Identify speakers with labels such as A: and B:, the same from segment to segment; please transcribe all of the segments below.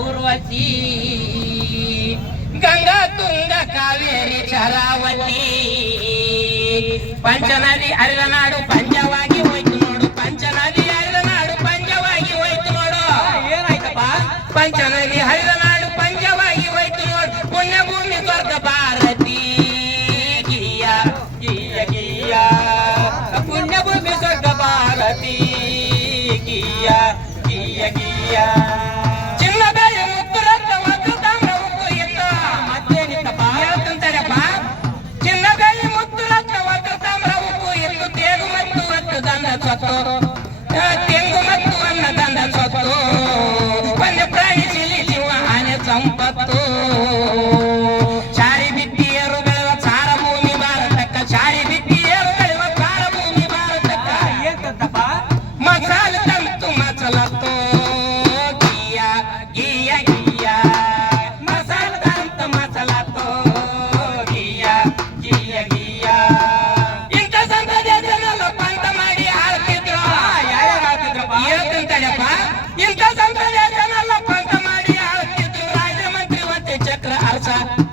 A: ಪೂರ್ವತಿ. ಗಂಗಾ ತುಂಗ ಕಾವೇರಿ ಚರಾವತಿ. ಪಂಚನದಿ ಅರಿದನಾಡು ಪಂಚವಾಗಿ ಹೋಯ್ತು ನೋಡು. ಪಂಚನದಿ ಹರಿದನಾಡು ಪಂಜವಾಗಿ ಪಂಚವಾಗಿ ಹೋಯ್ತು ನೋಡು.
B: ಏನಾಯ್ತಪ್ಪ?
A: ಪಂಚನದಿ ಹರಿದನಾಡು arsa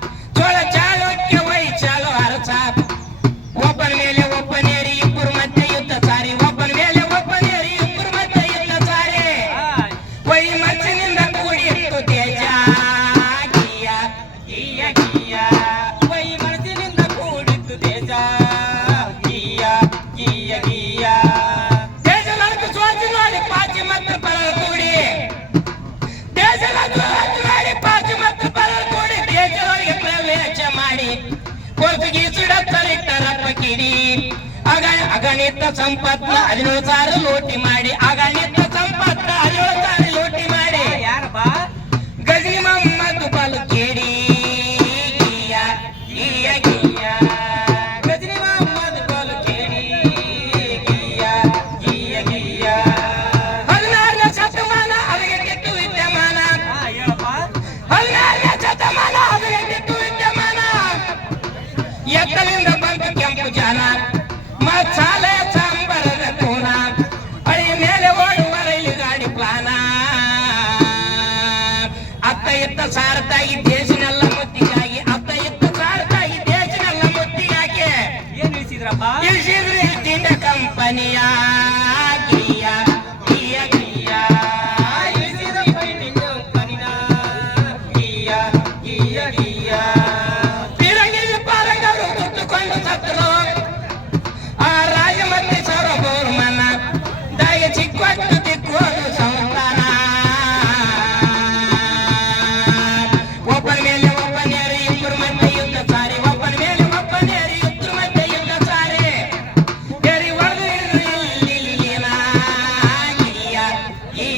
A: ಗಿಸಿಡ ಕಲಿತರಪ್ಪ ಕಿಡಿ ಅಗ ಅಗಣಿತ ಸಂಪತ್ನ ಹದಿನೇಳು ಸಾವಿರ ಲೋಟಿ ಮಾಡಿ ಅಗಣಿತ ಎತ್ತಲಿಂದ ಬಂತು ಕೆಂಪು ಜಾನ ಮಸಾಲೆ ಚಾಲೆ ಚಾಂಬರದ ಅಳಿ ಮೇಲೆ ಓಡುವ ರೈಲು ಗಾಡಿ ಪ್ಲಾನ. ಅತ್ತ ಎತ್ತ ಸಾರತಾಗಿ ದೇಶನೆಲ್ಲ ಮುತ್ತಿಗಾಗಿ ಅತ್ತ ಎತ್ತ ಸಾರತಾಗಿ ದೇಶನೆಲ್ಲ ಮುತ್ತಿಗಾಗಿ
B: ಏನು ಇಳಿಸಿದ್ರಪ್ಪ
A: ಇಳಿಸಿದ್ರಿ ತಿಂಡ ಕಂಪನಿಯಾಗಿಯ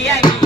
A: yeah